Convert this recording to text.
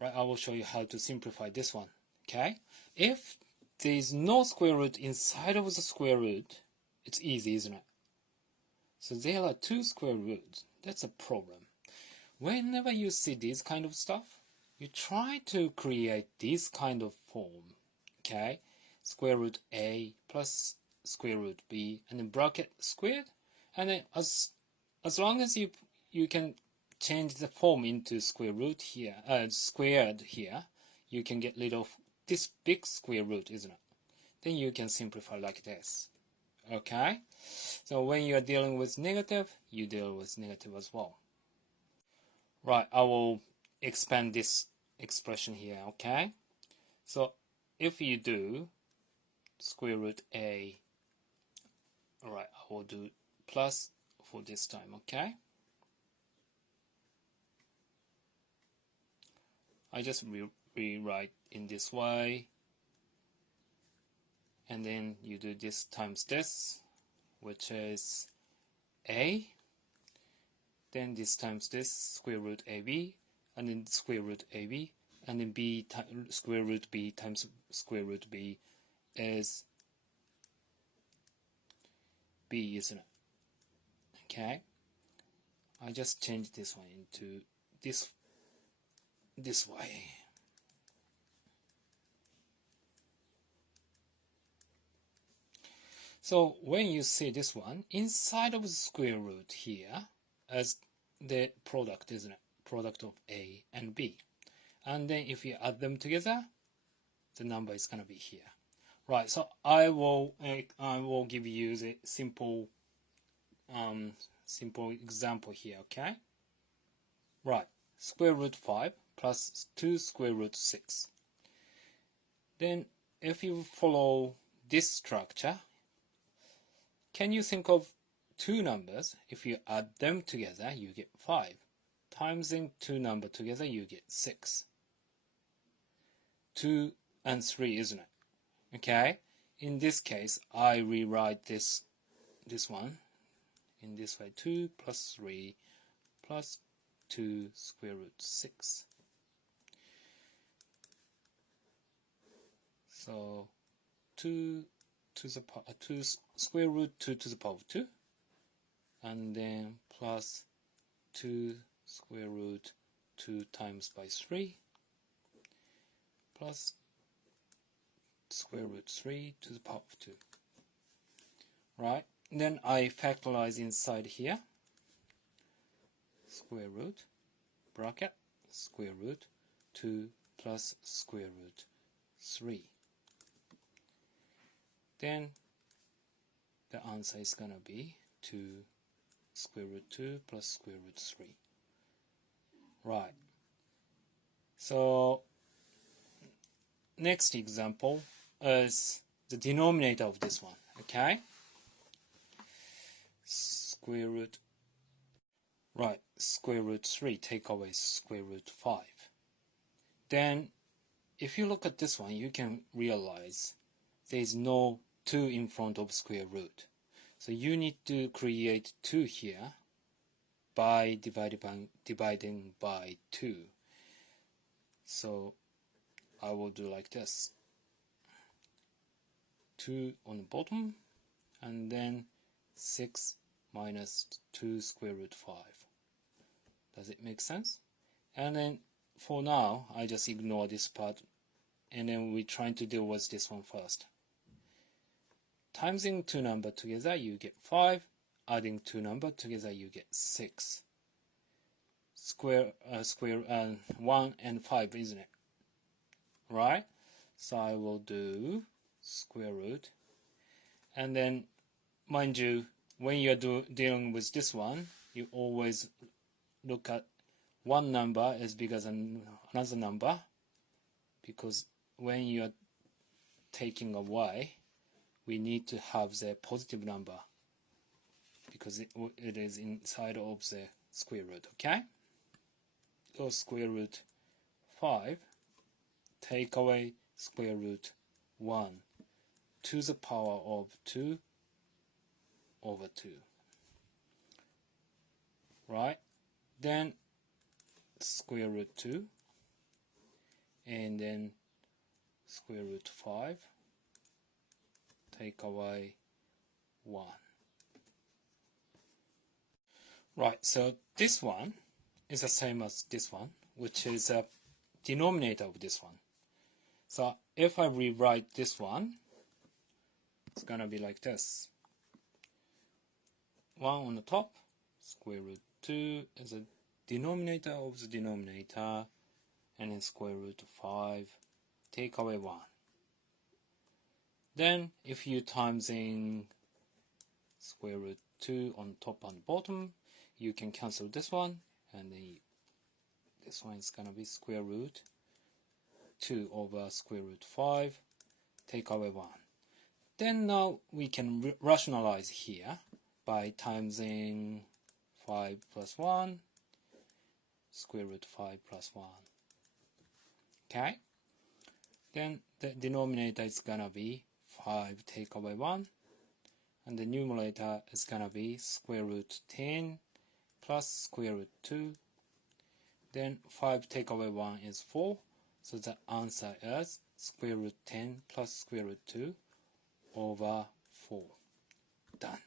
Right, I will show you how to simplify this one. Okay, if there is no square root inside of the square root, it's easy, isn't it? So there are two square roots. That's a problem. Whenever you see this kind of stuff, you try to create this kind of form. Okay, square root a plus square root b, and then bracket squared, and then as long as you can change the form into square root here, squared here, you can get rid of this big square root, isn't it? Then you can simplify like this. Okay, so when you are dealing with negative, you deal with negative as well. Right, I will expand this expression here. Okay, so if you do square root a, alright, I will do plus for this time. Okay, I just rewrite in this way, and then you do this times this, which is a, then this times this, square root ab, and then square root ab, and then b square root b times square root b is b, isn't it? Okay, I just changed this one into this way. So when you see this one, inside of the square root here as the product, isn't it? Product of a and b. And then if you add them together, the number is going to be here. Right, so I will give you the simple example here, okay? Right, square root 5 plus 2 square root 6. Then if you follow this structure, can you think of two numbers? If you add them together, you get 5. Timesing two numbers together, you get 6. 2 and 3, isn't it? Okay. In this case, I rewrite this one in this way: 2 plus 3 plus 2 square root 6. So 2 square root 2 to the power of 2, and then plus 2 square root 2 times by 3 plus square root 3 to the power of 2. Right, then I factorize inside here: square root bracket square root 2 plus square root 3. Then the answer is going to be 2 square root 2 plus square root 3. Right. So next example is the denominator of this one. Okay. Square root. Right. Square root 3 take away square root 5. Then if you look at this one, you can realize there is no 2 in front of square root. So you need to create 2 here by dividing by 2. So I will do like this: 2 on the bottom, and then 6 minus 2 square root 5. Does it make sense? And then for now, I just ignore this part, and then we're trying to deal with this one first. Timesing two numbers together, you get 5. Adding two numbers together, you get 6. Square 1 and 5, isn't it? Right? So I will do square root. And then, mind you, when you're dealing with this one, you always look at one number is bigger than another number, because when you're taking away, we need to have the positive number because it is inside of the square root. Okay, so square root 5 take away square root 1 to the power of 2 over 2. Right, then square root 2 and then square root 5, take away 1. Right, so this one is the same as this one, which is a denominator of this one. So if I rewrite this one, it's gonna be like this. 1 on the top, square root 2 is a denominator of the denominator, and then square root 5, take away 1. Then if you times in square root 2 on top and bottom, you can cancel this one, and then this one is gonna be square root 2 over square root 5, take away 1. Then now we can rationalize here by timesing 5 plus 1, square root 5 plus 1. Okay? Then the denominator is gonna be 5 take away 1, and the numerator is gonna be square root 10 plus square root 2. Then 5 take away 1 is 4, so the answer is square root 10 plus square root 2 over 4. Done.